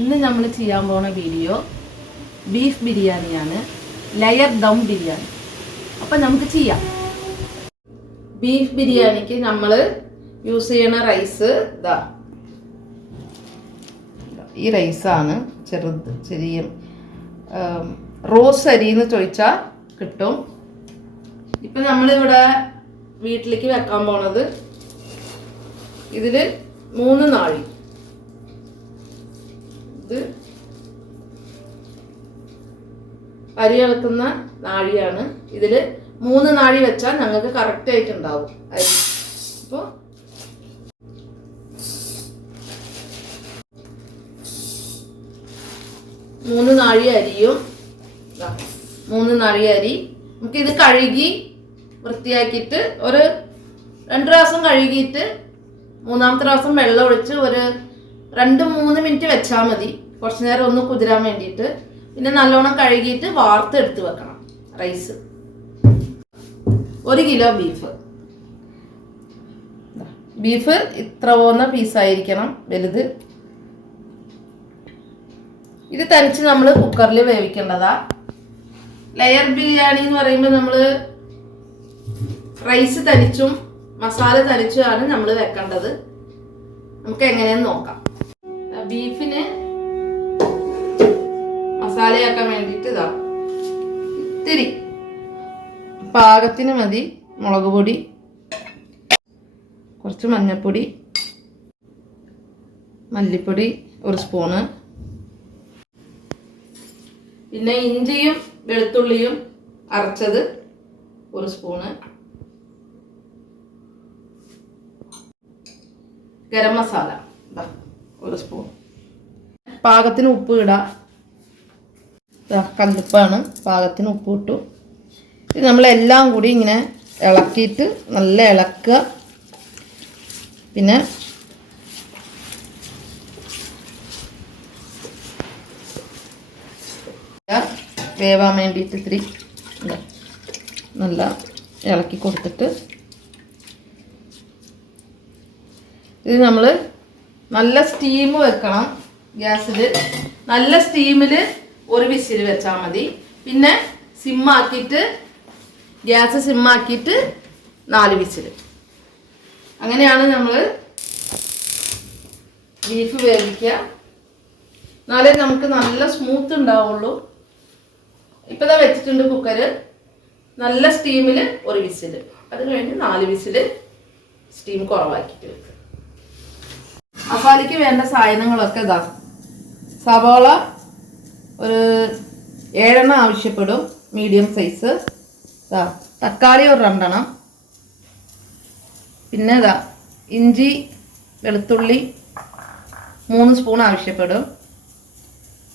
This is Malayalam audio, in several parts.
ഇന്ന് നമ്മൾ ചെയ്യാൻ പോകുന്ന വീഡിയോ ബീഫ് ബിരിയാണിയാണ്, ലെയർ ദം ബിരിയാണി. അപ്പം നമുക്ക് ചെയ്യാം. ബീഫ് ബിരിയാണിക്ക് നമ്മൾ യൂസ് ചെയ്യണ റൈസ് ഇതാ, ഈ റൈസാണ്. ചെറിയ റോസ് അരി എന്ന് ചോദിച്ചാൽ കിട്ടും. ഇപ്പം നമ്മളിവിടെ വീട്ടിലേക്ക് വെക്കാൻ പോണത് ഇതിൽ 3 നാഴി. ഇത് അരി ഇളക്കുന്ന നാഴിയാണ്. ഇതിൽ 3 നാഴി വെച്ചാൽ ഞങ്ങൾക്ക് കറക്റ്റ് ആയിട്ടുണ്ടാവും. അപ്പോൾ 3 നാഴി അരിയും 3 നാഴി അരി നമുക്കിത് കഴുകി വൃത്തിയാക്കിയിട്ട് ഒരു 2 പ്രാവശ്യം കഴുകിയിട്ട് 3-ാമത്തെ പ്രാവശ്യം വെള്ളം ഒഴിച്ച് ഒരു 2-3 മിനിറ്റ് വെച്ചാൽ മതി. കുറച്ച് നേരം ഒന്ന് കുതിരാൻ വേണ്ടിയിട്ട്. പിന്നെ നല്ലോണം കഴുകിയിട്ട് വാർത്തെടുത്ത് വെക്കണം റൈസ്. 1 കിലോ ബീഫ് ഇത്ര പോകുന്ന പീസായിരിക്കണം, വലുത്. ഇത് തനിച്ച് നമ്മൾ കുക്കറിൽ വേവിക്കേണ്ടതാ. ലെയർ ബിരിയാണി എന്ന് പറയുമ്പോൾ നമ്മൾ റൈസ് തനിച്ചും മസാല തനിച്ചുമാണ് നമ്മൾ വെക്കേണ്ടത്. നമുക്ക് എങ്ങനെയെന്ന് നോക്കാം. ബീഫിന് മസാലയാക്കാൻ വേണ്ടിയിട്ട് ഇതാ ഇത്തിരി പാകത്തിന് മതി മുളക് പൊടി, കുറച്ച് മഞ്ഞൾപ്പൊടി, മല്ലിപ്പൊടി 1 സ്പൂണ്, പിന്നെ ഇഞ്ചിയും വെളുത്തുള്ളിയും അരച്ചത് 1 സ്പൂണ്, ഗരം മസാല 1 സ്പൂൺ, പാകത്തിന് ഉപ്പ് ഇടാം. കല്ലുപ്പാണ്, പാകത്തിന് ഉപ്പ് ഇട്ടു. ഇത് നമ്മളെല്ലാം കൂടി ഇങ്ങനെ ഇളക്കിയിട്ട് നല്ല ഇളക്കുക. പിന്നെ വേവാൻ വേണ്ടിയിട്ട് ഇത്തിരി നല്ല ഇളക്കി കൊടുത്തിട്ട് ഇത് നമ്മൾ നല്ല സ്റ്റീം വെക്കണം. ഗ്യാസിൽ നല്ല സ്റ്റീമിൽ 1 വിസിൽ വെച്ചാൽ മതി. പിന്നെ ഗ്യാസ് സിമ്മാക്കിയിട്ട് 4 വിസിൽ. അങ്ങനെയാണ് നമ്മൾ ബീഫ് വേവിക്കുക. എന്നാലേ നമുക്ക് നല്ല സ്മൂത്ത് ഉണ്ടാവുള്ളൂ. ഇപ്പം ഇതാ വെച്ചിട്ടുണ്ട് കുക്കർ. നല്ല സ്റ്റീമിൽ 1 വിസിൽ, അത് കഴിഞ്ഞ് 4 വിസിൽ സ്റ്റീം കുറവാക്കിയിട്ട് വെക്കുക. മസാലയ്ക്ക് വേണ്ട സാധനങ്ങളൊക്കെ ഇതാ. സവാള ഒരു 7 ആവശ്യപ്പെടും, മീഡിയം സൈസ്. തക്കാളി ഒരു 2 എണ്ണം. പിന്നെ ഇതാ ഇഞ്ചി വെളുത്തുള്ളി 3 സ്പൂൺ ആവശ്യപ്പെടും.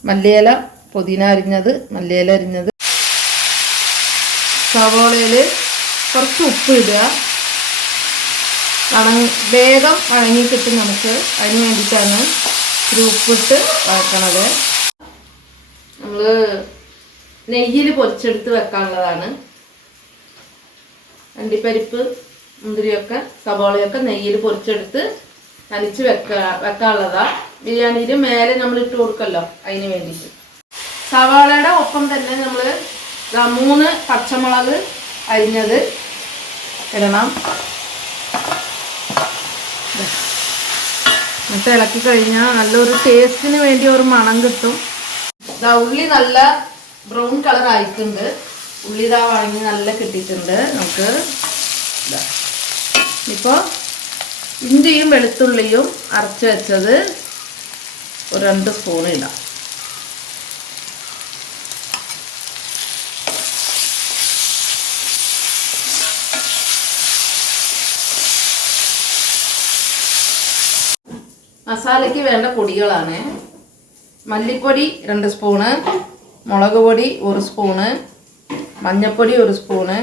മല്ലിയില, പുതിന അരിഞ്ഞത്, മല്ലിയില അരിഞ്ഞത്. സവാളയിൽ കുറച്ച് ഉപ്പ് ഇടുക. വേഗം വഴങ്ങി കിട്ടും നമുക്ക്. അതിന് വേണ്ടിയിട്ടാണ് ഒരു ഉപ്പിട്ട് വഴക്കണത്. നമ്മൾ നെയ്യിൽ പൊരിച്ചെടുത്ത് വെക്കാനുള്ളതാണ്. അണ്ടിപ്പരിപ്പ് മുന്തിരിയൊക്കെ സവാളയൊക്കെ നെയ്യിൽ പൊരിച്ചെടുത്ത് തനിച്ച് വെക്കാനുള്ളതാണ്. ബിരിയാണിയിൽ മേലെ നമ്മൾ ഇട്ട് കൊടുക്കല്ലോ, അതിന് വേണ്ടിയിട്ട്. സവാളയുടെ ഒപ്പം തന്നെ നമ്മൾ 3 പച്ചമുളക് അരിഞ്ഞത് ഇടണം. എന്നിട്ട് ഇളക്കി കഴിഞ്ഞാൽ നല്ലൊരു ടേസ്റ്റിന് വേണ്ടി ഒരു മണം കിട്ടും. ഉള്ളി നല്ല ബ്രൗൺ കളർ ആയിട്ടുണ്ട്. ഉള്ളി വഴങ്ങി നല്ല കിട്ടിയിട്ടുണ്ട്. നമുക്ക് ഇപ്പോൾ ഇഞ്ചിയും വെളുത്തുള്ളിയും അരച്ച് വെച്ചത് ഒരു 2 സ്പൂൺ ഇടാം. മസാലയ്ക്ക് വേണ്ട പൊടികളാണ്: മല്ലിപ്പൊടി 2 സ്പൂണ്, മുളക് പൊടി 1 സ്പൂണ്, മഞ്ഞൾപ്പൊടി 1 സ്പൂണ്,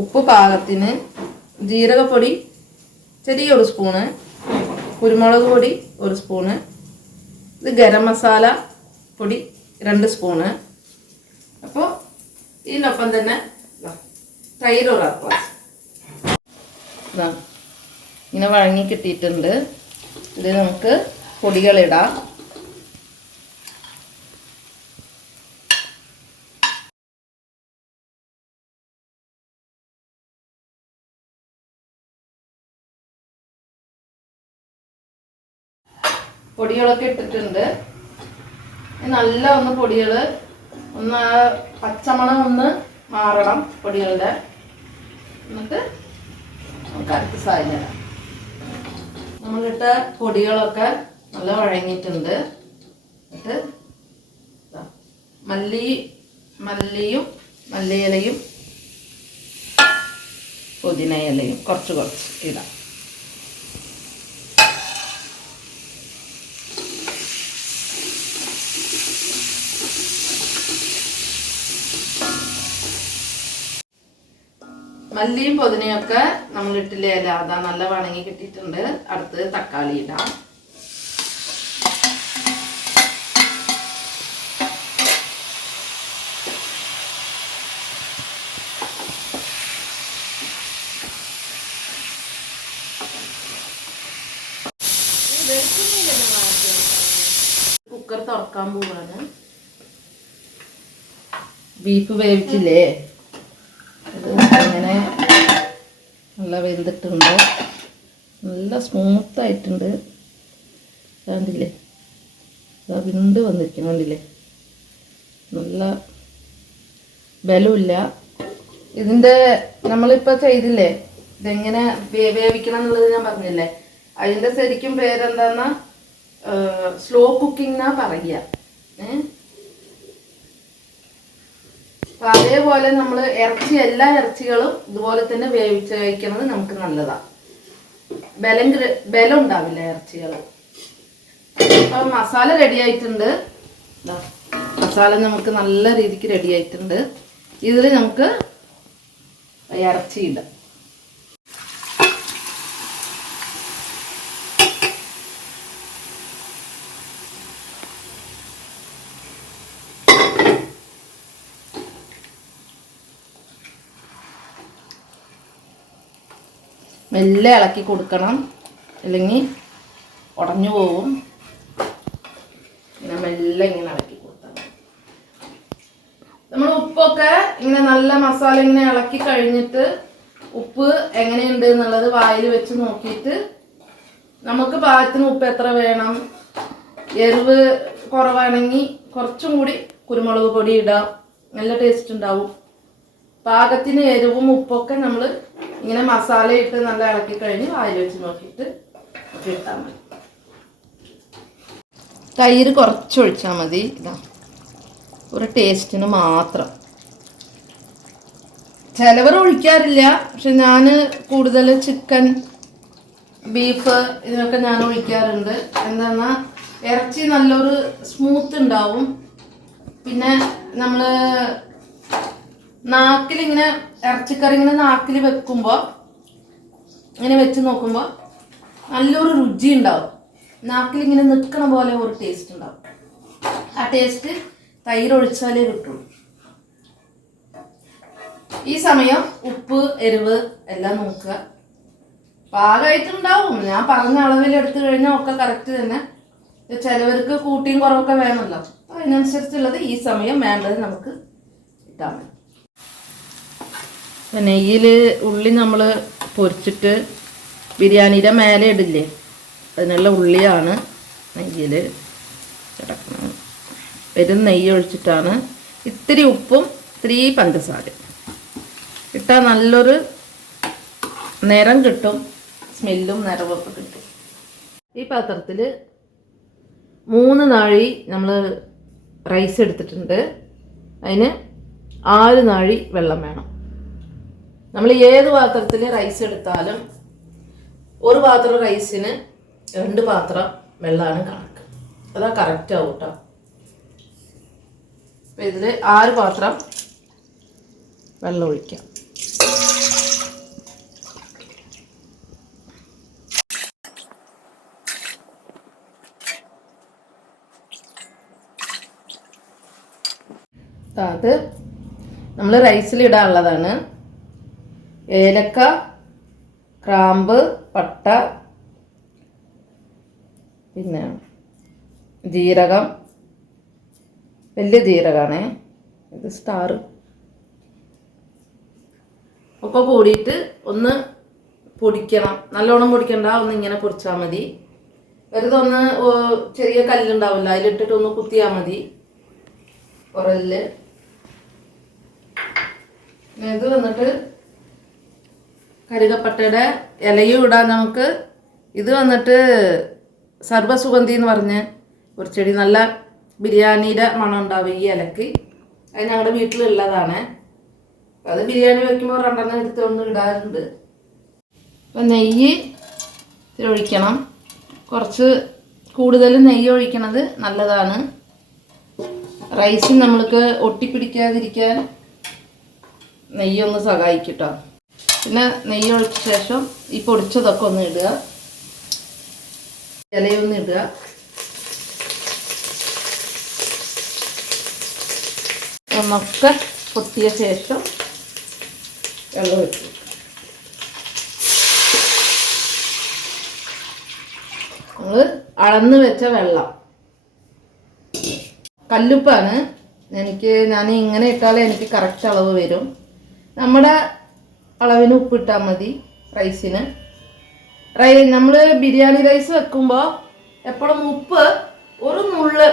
ഉപ്പ് പാകത്തിന്, ജീരകപ്പൊടി ചെറിയ 1 സ്പൂണ്, കുരുമുളക് പൊടി 1 സ്പൂണ്, ഇത് ഗരം മസാല പൊടി 2 സ്പൂണ്. അപ്പോൾ ഇതിനൊപ്പം തന്നെ തൈര് 1 ഗ്ലാസ്. ഇങ്ങനെ വഴങ്ങി കിട്ടിയിട്ടുണ്ട്. ഇത് നമുക്ക് പൊടികളിടാം. പൊടികളൊക്കെ ഇട്ടിട്ടുണ്ട്. നല്ല ഒന്ന് പൊടികൾ ഒന്ന് പച്ചമണം ഒന്ന് മാറണം പൊടികളുടെ. എന്നിട്ട് നമുക്ക് അടുത്ത സാധനം നമ്മളിട്ട പൊടികളൊക്കെ നല്ല വഴങ്ങിയിട്ടുണ്ട്. എന്നിട്ട് മല്ലിയും മല്ലിയിലയും പുതിന ഇലയും കുറച്ച് ഇടാം. മല്ലിയും പുതിനയൊക്കെ നമ്മൾ ഇട്ടില്ലേ, അതാ നല്ല വണങ്ങി കിട്ടിയിട്ടുണ്ട്. അടുത്ത് തക്കാളി ഇടാം. കുക്കർ തുറക്കാൻ പോവാണ്. ബീഫ് വേവിച്ചില്ലേ, അത് അങ്ങനെ നല്ല വെന്തിട്ടുണ്ട്. നല്ല സ്മൂത്തായിട്ടുണ്ട്. കണ്ടില്ലേ, വിണ്ട് വന്നിരിക്കും. കണ്ടില്ലേ, നല്ല ബലമില്ല. ഇതിൻ്റെ നമ്മളിപ്പോൾ ചെയ്തില്ലേ, ഇതെങ്ങനെ വേവിക്കണം എന്നുള്ളത് ഞാൻ പറഞ്ഞില്ലേ, അതിൻ്റെ ശരിക്കും പേരെന്താന്നാ സ്ലോ കുക്കിംഗ് എന്നാ പറയുക. അപ്പം അതേപോലെ നമ്മൾ എല്ലാ ഇറച്ചികളും ഇതുപോലെ തന്നെ വേവിച്ച് കഴിക്കുന്നത് നമുക്ക് നല്ലതാണ്. ബലം ഉണ്ടാവില്ല ഇറച്ചികൾ. അപ്പം മസാല റെഡി ആയിട്ടുണ്ട്. മസാല നമുക്ക് നല്ല രീതിക്ക് റെഡി ആയിട്ടുണ്ട്. ഇതിൽ നമുക്ക് ഇറച്ചി ഇടാം. മെല്ലെ ഇളക്കി കൊടുക്കണം, അല്ലെങ്കിൽ ഉടഞ്ഞു പോകും. ഇങ്ങനെ മെല്ലെ ഇങ്ങനെ ഇളക്കി കൊടുക്കണം. നമ്മൾ ഉപ്പൊക്കെ ഇങ്ങനെ നല്ല മസാല ഇങ്ങനെ ഇളക്കി കഴിഞ്ഞിട്ട് ഉപ്പ് എങ്ങനെയുണ്ട് എന്നുള്ളത് വായിൽ വെച്ച് നോക്കിയിട്ട് നമുക്ക് പാകത്തിന് ഉപ്പ് എത്ര വേണം, എരിവ് കുറവാണെങ്കിൽ കുറച്ചും കൂടി കുരുമുളക് പൊടി ഇടാം, നല്ല ടേസ്റ്റ് ഉണ്ടാവും. പാകത്തിന് എരിവും ഉപ്പൊക്കെ നമ്മൾ ഇങ്ങനെ മസാല ഇട്ട് നല്ല ഇളക്കി കഴിഞ്ഞ് വായിൽ വെച്ച് നോക്കിയിട്ട് ഇട്ടാൽ മതി. തൈര് കുറച്ചൊഴിച്ചാൽ മതി. ഇതാ ഒരു ടേസ്റ്റിന് മാത്രം. ചിലവർ ഒഴിക്കാറില്ല, പക്ഷെ ഞാൻ കൂടുതൽ ചിക്കൻ, ബീഫ് ഇതിനൊക്കെ ഞാൻ ഒഴിക്കാറുണ്ട്. എന്താണെന്നാ ഇറച്ചി നല്ലൊരു സ്മൂത്ത് ഉണ്ടാവും. പിന്നെ നമ്മൾ നാക്കിലിങ്ങനെ ഇറച്ചിക്കറി ഇങ്ങനെ നാക്കിൽ വെക്കുമ്പോൾ ഇങ്ങനെ വെച്ച് നോക്കുമ്പോൾ നല്ലൊരു രുചി ഉണ്ടാവും. നാക്കിലിങ്ങനെ നിൽക്കണ പോലെ ഒരു ടേസ്റ്റ് ഉണ്ടാവും. ആ ടേസ്റ്റ് തൈര് ഒഴിച്ചാലേ കിട്ടുള്ളൂ. ഈ സമയം ഉപ്പ് എരിവ് എല്ലാം നോക്കുക. പാകമായിട്ടുണ്ടാവും. ഞാൻ പറഞ്ഞ അളവിൽ എടുത്തു കഴിഞ്ഞാൽ ഒക്കെ കറക്റ്റ് തന്നെ. ചിലവർക്ക് കൂട്ടിയും കുറവൊക്കെ വേണമല്ലോ, അപ്പം അതിനനുസരിച്ചുള്ളത് ഈ സമയം വേണ്ടത് നമുക്ക് ഇട്ടാൽ മതി. നെയ്യിൽ ഉള്ളി നമ്മൾ പൊരിച്ചിട്ട് ബിരിയാണിയുടെ മേലെ ഇടില്ലേ, അതിനുള്ള ഉള്ളിയാണ് നെയ്യിൽ കിടക്കുന്നത്. നെയ്യ് ഒഴിച്ചിട്ടാണ്. ഇത്തിരി ഉപ്പും ഇത്തിരി പഞ്ചസാരയും ഇട്ടാൽ നല്ലൊരു നിറം കിട്ടും, സ്മെല്ലും നിറവൊക്കെ കിട്ടും. ഈ പാത്രത്തിൽ 3 നാഴി നമ്മൾ റൈസ് എടുത്തിട്ടുണ്ട്. അതിന് 6 നാഴി വെള്ളം വേണം. നമ്മൾ ഏത് പാത്രത്തിൽ റൈസ് എടുത്താലും ഒരു പാത്രം റൈസിന് 2 പാത്രം വെള്ളമാണ് കണക്ക്. അതാ കറക്റ്റ് ആവും കേട്ടോ. അപ്പം ഇതിൽ 6 പാത്രം വെള്ളം ഒഴിക്കാം. അത് നമ്മൾ റൈസിൽ ഇടാനുള്ളതാണ്. ഏലക്ക, ഗ്രാമ്പ്, പട്ട, പിന്നെ ജീരകം, വലിയ ജീരകമാണ് ഇത്, സ്റ്റാർ ഒക്കെ കൂടിയിട്ട് ഒന്ന് പൊടിക്കണം. നല്ലോണം പൊടിക്കണ്ട, ഒന്ന് ഇങ്ങനെ പൊടിച്ചാൽ മതി. വെറുതെ ഒന്ന് ചെറിയ കല്ലുണ്ടാവില്ല, അതിലിട്ടിട്ട് ഒന്ന് കുത്തിയാൽ മതി ഉരലില്. ഇത് വന്നിട്ട് കറുകപ്പട്ടയുടെ ഇലയും ഇടാൻ നമുക്ക്. ഇത് വന്നിട്ട് സർവ്വസുഗന്ധി എന്ന് പറഞ്ഞ ഒരു ചെടി, നല്ല ബിരിയാണിയുടെ മണം ഉണ്ടാവും ഈ ഇലക്ക്. അത് ഞങ്ങളുടെ വീട്ടിലുള്ളതാണ്. അത് ബിരിയാണി വയ്ക്കുമ്പോൾ 2 എടുത്തുകൊണ്ട് ഇടാറുണ്ട്. അപ്പം നെയ്യ് ഒഴിക്കണം, കുറച്ച് കൂടുതൽ നെയ്യ് ഒഴിക്കണത് നല്ലതാണ്. റൈസ് നമ്മൾക്ക് ഒട്ടിപ്പിടിക്കാതിരിക്കാൻ നെയ്യൊന്ന് സഹായിക്കും കേട്ടോ. പിന്നെ നെയ്യ് ഒഴിച്ച ശേഷം ഈ പൊടിച്ചതൊക്കെ ഒന്ന് ഇടുക, ഇലയൊന്ന് ഇടുക. ഒന്നൊക്കെ പൊത്തിയ ശേഷം വെള്ളം ഒഴിച്ചു. നമ്മൾ അളന്ന് വെച്ച വെള്ളം, കല്ലുപ്പാണ്. ഞാൻ ഇങ്ങനെ ഇട്ടാലേ എനിക്ക് കറക്റ്റ് അളവ് വരും. നമ്മുടെ അളവിന് ഉപ്പിട്ടാൽ മതി റൈസിന്. നമ്മൾ ബിരിയാണി റൈസ് വെക്കുമ്പോൾ എപ്പോഴും ഉപ്പ് ഒരു നുള്ള്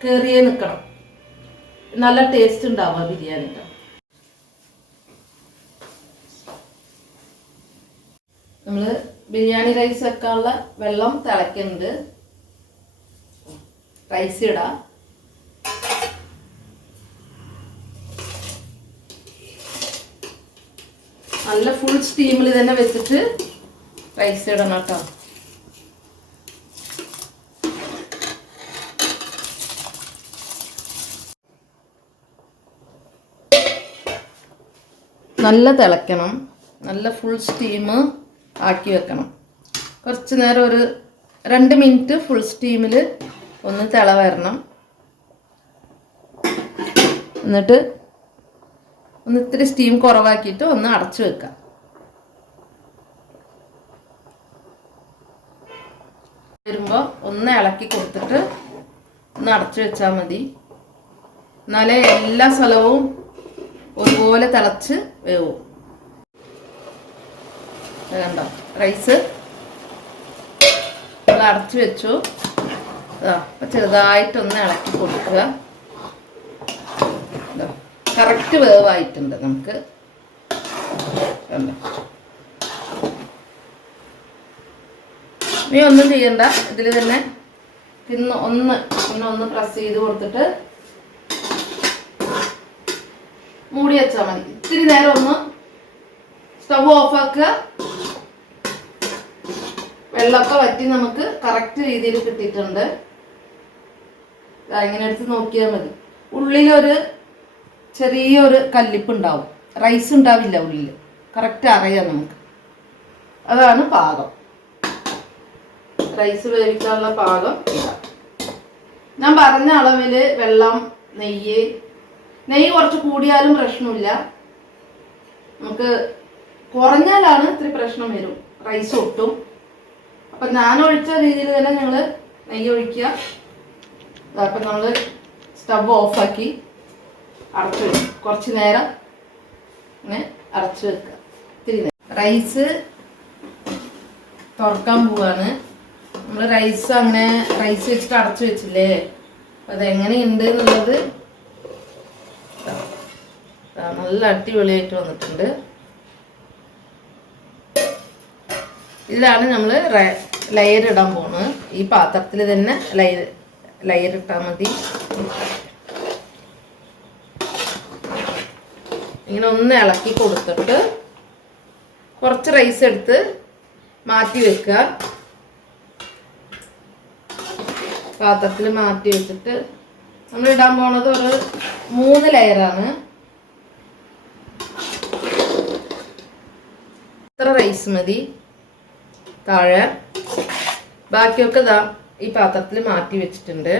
കയറിയേ നിൽക്കണം, നല്ല ടേസ്റ്റ് ഉണ്ടാവുക ബിരിയാണി. നമ്മൾ ബിരിയാണി റൈസ് വെക്കാനുള്ള വെള്ളം തിളയ്ക്കുന്നുണ്ട്. റൈസ് ഇടാം. നല്ല ഫുൾ സ്റ്റീമിൽ തന്നെ വെച്ചിട്ട് റൈസ് ഇടണം കേട്ടോ. നല്ല തിളയ്ക്കണം, നല്ല ഫുൾ സ്റ്റീം ആക്കി വെക്കണം. കുറച്ച് നേരം ഒരു 2 മിനിറ്റ് ഫുൾ സ്റ്റീമിൽ ഒന്ന് തിള വരണം. എന്നിട്ട് ഒന്ന് ഇത്തിരി സ്റ്റീം കുറവാക്കിയിട്ട് ഒന്ന് അടച്ചു വെക്കാം. വരുമ്പോൾ ഒന്ന് ഇളക്കി കൊടുത്തിട്ട് ഒന്ന് അടച്ചു വെച്ചാൽ മതി. എന്നാലേ എല്ലാ സ്ഥലവും ഒരുപോലെ തിളച്ച് വേവും. കണ്ടോ, റൈസ് നമ്മൾ അടച്ചു വെച്ചു. അപ്പം ചെറുതായിട്ടൊന്ന് ഇളക്കി കൊടുക്കുക. കറക്റ്റ് വേവായിട്ടുണ്ട് നമുക്ക്. നീ ഒന്നും ചെയ്യണ്ട, ഇതിൽ തന്നെ പിന്നെ ഒന്ന് പ്രസ് ചെയ്ത് കൊടുത്തിട്ട് മൂടി വെച്ചാൽ മതി. ഇത്തിരി നേരം ഒന്ന് സ്റ്റവ് ഓഫാക്കുക. വെള്ളമൊക്കെ വറ്റി നമുക്ക് കറക്റ്റ് രീതിയിൽ കിട്ടിയിട്ടുണ്ട്. ഇങ്ങനെ എടുത്ത് നോക്കിയാൽ മതി. ഉള്ളിലൊരു ചെറിയൊരു കല്ലിപ്പ് ഉണ്ടാവും, റൈസ് ഉണ്ടാവില്ല ഉള്ളിൽ. കറക്റ്റ് അറിയാം നമുക്ക്. അതാണ് പാകം. റൈസ് വേവിക്കാനുള്ള പാകം ഇതാ. ഞാൻ പറഞ്ഞ അളവിൽ വെള്ളം, നെയ്യ് കുറച്ച് കൂടിയാലും പ്രശ്നമില്ല. നമുക്ക് കുറഞ്ഞാലാണ് ഇത്തിരി പ്രശ്നം വരും, റൈസ് ഒട്ടും. അപ്പം ഞാൻ ഒഴിച്ച രീതിയിൽ തന്നെ നിങ്ങൾ നെയ്യ് ഒഴിക്കുക. അപ്പം നമ്മൾ സ്റ്റവ് ഓഫാക്കി അടച്ചു വെക്കും. കുറച്ച് നേരം ഇങ്ങനെ അടച്ചു വെക്കുക. ഇത്തിരി നേരം. റൈസ് തുറക്കാൻ പോവാണ്. നമ്മൾ റൈസ് വെച്ചിട്ട് അടച്ചു വെച്ചില്ലേ, അതെങ്ങനെയുണ്ട് എന്നുള്ളത് നല്ല അടിപൊളിയായിട്ട് വന്നിട്ടുണ്ട്. ഇതിലാണ് നമ്മൾ ലെയർ ഇടാൻ പോകുന്നത്. ഈ പാത്രത്തിൽ തന്നെ ലെയർ ഇട്ടാൽ മതി. ഇങ്ങനെ ഒന്ന് ഇളക്കി കൊടുത്തിട്ട് കുറച്ച് റൈസ് എടുത്ത് മാറ്റി വെക്കുക. പാത്രത്തിൽ മാറ്റി വെച്ചിട്ട് നമ്മൾ ഇടാൻ പോണത് ഒരു 3 ലെയറാണ്. ഇത്ര റൈസ് മതി. താഴെ ബാക്കിയൊക്കെ ഇതാ ഈ പാത്രത്തിൽ മാറ്റി വെച്ചിട്ടുണ്ട്.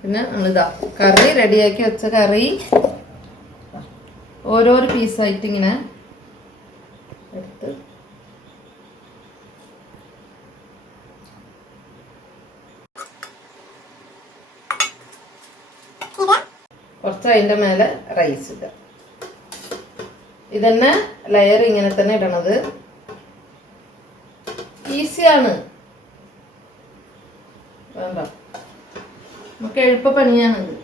പിന്നെ നമ്മളിതാ കറി റെഡിയാക്കി വെച്ച കറി ഓരോരോ പീസായിട്ട് ഇങ്ങനെ എടുത്ത് കുറച്ച് അതിൻ്റെ മേലെ റൈസ് ഇടുക. ഇതന്നെ ലെയർ ഇങ്ങനെ തന്നെ ഇടണത്. ഈസിയാണ്, വേണ്ട നമുക്ക് എളുപ്പപ്പണിയാണിത്.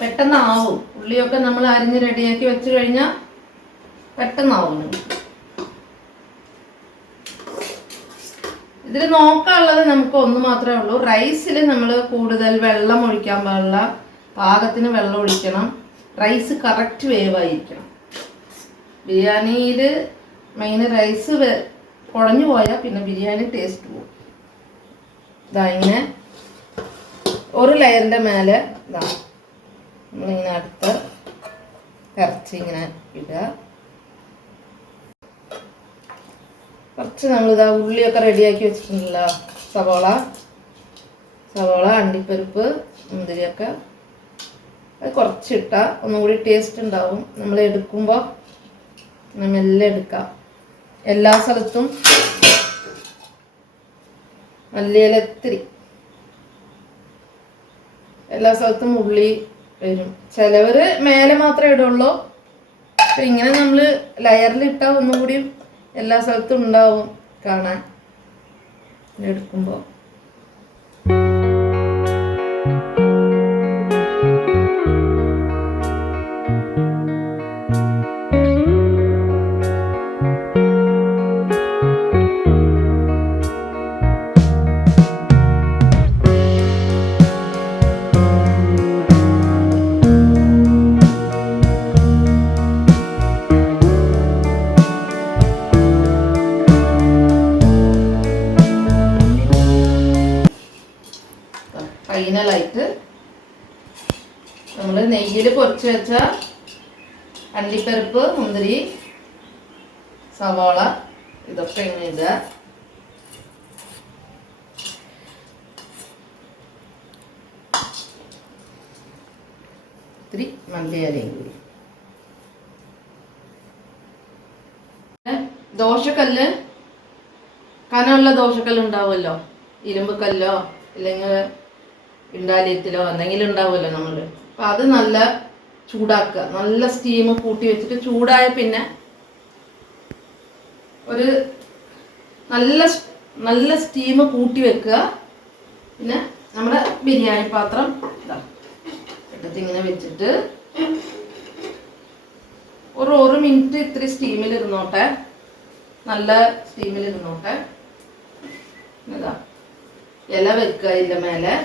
പെട്ടെന്നാവും. ഉള്ളിയൊക്കെ നമ്മൾ അരിഞ്ഞ് റെഡിയാക്കി വെച്ച് കഴിഞ്ഞാൽ പെട്ടെന്നാവും. ഇതിൽ നോക്കാനുള്ളത് നമുക്ക് ഒന്ന് മാത്രമേ ഉള്ളൂ. റൈസിൽ നമ്മൾ കൂടുതൽ വെള്ളം ഒഴിക്കാൻ പാടില്ല, പാകത്തിന് വെള്ളം ഒഴിക്കണം. റൈസ് കറക്റ്റ് വേവായിരിക്കണം. ബിരിയാണിയിൽ മെയിൻ റൈസ് കുഴഞ്ഞു പോയാൽ പിന്നെ ബിരിയാണി ടേസ്റ്റ് പോകും. ഇതാ ഇങ്ങനെ ഒരു ലെയറിൻ്റെ മേലെ ഇതാ നമ്മളിങ്ങനെ അടുത്ത് ഇറച്ചി ഇങ്ങനെ ഇടുക. കുറച്ച് നമ്മളിതാ ഉള്ളിയൊക്കെ റെഡിയാക്കി വെച്ചിട്ടുണ്ടല്ലോ, സവോള, അണ്ടിപ്പരിപ്പ്, മുന്തിരിയൊക്കെ അത് കുറച്ചിട്ടാൽ ഒന്നും കൂടി ടേസ്റ്റ് ഉണ്ടാവും. നമ്മൾ എടുക്കുമ്പോൾ മെല്ലെ എടുക്കാം. എല്ലാ സ്ഥലത്തും മല്ലിയിലത്തിരി എല്ലാ സ്ഥലത്തും ഉള്ളി വരും. ചിലവർ മേലെ മാത്രമേ ഇടുള്ളൂ. അപ്പം ഇങ്ങനെ നമ്മൾ ലെയറിലിട്ടാൽ ഒന്നും കൂടി എല്ലാ സ്ഥലത്തും ഉണ്ടാവും കാണാൻ എടുക്കുമ്പോൾ. ഫൈനലായിട്ട് നമ്മൾ നെയ്യിൽ പൊരിച്ച് വെച്ച അണ്ടിപ്പരിപ്പ്, മുന്തിരി, സവാള ഇതൊക്കെ ഇങ്ങനെ ഇടുക. ഇത്തിരി മല്ലിയിലയും കൂടി. ദോശക്കല്ല്, കനമുള്ള ദോശക്കല്ല് ഉണ്ടാവുമല്ലോ, ഇരുമ്പ് കല്ലോ അല്ലെങ്കിൽ ഇണ്ടാലിയത്തിലോ എന്തെങ്കിലും ഉണ്ടാവുമല്ലോ നമ്മൾ. അപ്പം അത് നല്ല ചൂടാക്കുക. നല്ല സ്റ്റീം കൂട്ടി വെച്ചിട്ട് ചൂടായ പിന്നെ ഒരു നല്ല സ്റ്റീം കൂട്ടി വെക്കുക. പിന്നെ നമ്മുടെ ബിരിയാണി പാത്രം എടുത്ത് ഇങ്ങനെ വെച്ചിട്ട് ഒരു മിനിറ്റ് ഇത്തിരി സ്റ്റീമിൽ ഇരുന്നോട്ടെ, നല്ല സ്റ്റീമിൽ ഇരുന്നോട്ടെ. ഇതാ ഇല വെക്കുക. ഇതിൻ്റെ മേലെ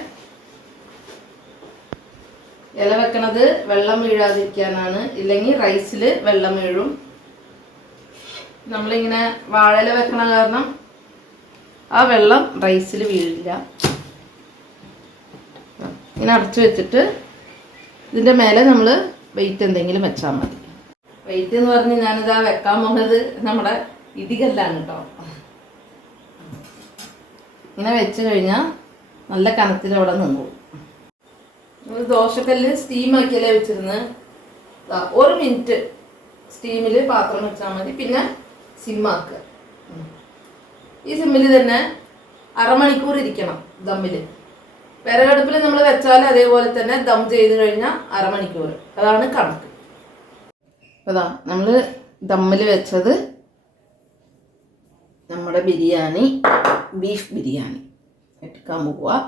ഇല വെക്കണത് വെള്ളം വീഴാതിരിക്കാനാണ്, ഇല്ലെങ്കിൽ റൈസിൽ വെള്ളം വീഴും. നമ്മളിങ്ങനെ വാഴയില വെക്കണ കാരണം ആ വെള്ളം റൈസിൽ വീഴില്ല. ഇങ്ങനെ അടച്ചു വെച്ചിട്ട് ഇതിൻ്റെ മേലെ നമ്മൾ വെയിറ്റ് എന്തെങ്കിലും വെച്ചാൽ മതി. വെയിറ്റ് എന്ന് പറഞ്ഞ് ഞാനിതാ വെക്കാൻ പോകുന്നത് നമ്മുടെ ഇടികല്ലാണ് കേട്ടോ. ഇങ്ങനെ വെച്ച് കഴിഞ്ഞാൽ നല്ല കനത്തിലവിടെ നിന്നു. ദോശക്കല്ല് സ്റ്റീമാക്കിയല്ലേ വെച്ചിരുന്ന്. ഒരു മിനിറ്റ് സ്റ്റീമിൽ പാത്രം വെച്ചാൽ മതി. പിന്നെ സിമ്മാക്കുക. ഈ സിമ്മിൽ തന്നെ അരമണിക്കൂർ ഇരിക്കണം ദമ്മിൽ. വിറകടുപ്പിൽ നമ്മൾ വെച്ചാൽ അതേപോലെ തന്നെ ദം ചെയ്ത് കഴിഞ്ഞാൽ അരമണിക്കൂർ, അതാണ് കണക്ക്. അതാ നമ്മൾ ദമ്മിൽ വെച്ചത് നമ്മുടെ ബിരിയാണി, ബീഫ് ബിരിയാണി എടുക്കാൻ പോവുക.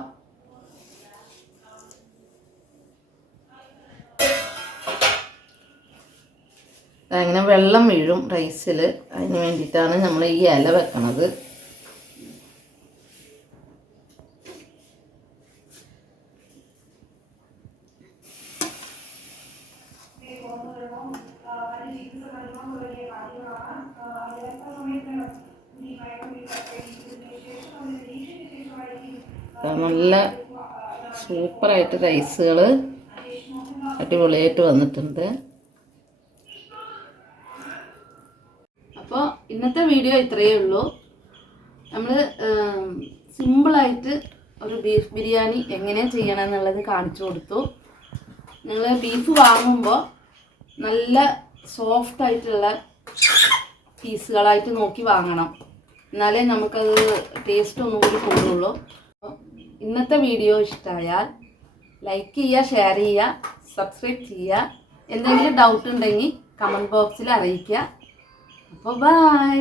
അങ്ങനെ വെള്ളം വീഴും റൈസിൽ. അതിന് വേണ്ടിയിട്ടാണ് നമ്മൾ ഈ ഇല വെക്കണത്. നല്ല സൂപ്പറായിട്ട് റൈസുകൾ അടിപൊളിയായിട്ട് വന്നിട്ടുണ്ട്. അപ്പോൾ ഇന്നത്തെ വീഡിയോ ഇത്രയേ ഉള്ളൂ. നമ്മൾ സിമ്പിളായിട്ട് ഒരു ബീഫ് ബിരിയാണി എങ്ങനെ ചെയ്യണം എന്നുള്ളത് കാണിച്ചു കൊടുത്തു. നിങ്ങൾ ബീഫ് വാങ്ങുമ്പോൾ നല്ല സോഫ്റ്റായിട്ടുള്ള പീസുകളായിട്ട് നോക്കി വാങ്ങണം, എന്നാലേ നമുക്കത് ടേസ്റ്റ് ഒന്നും കൂടി കൂടുള്ളൂ. ഇന്നത്തെ വീഡിയോ ഇഷ്ടമായാൽ ലൈക്ക് ചെയ്യുക, ഷെയർ ചെയ്യുക, സബ്സ്ക്രൈബ് ചെയ്യുക. എന്തെങ്കിലും ഡൗട്ട് ഉണ്ടെങ്കിൽ കമൻറ്റ് ബോക്സിൽ അറിയിക്കുക. അപ്പോൾ ബൈ.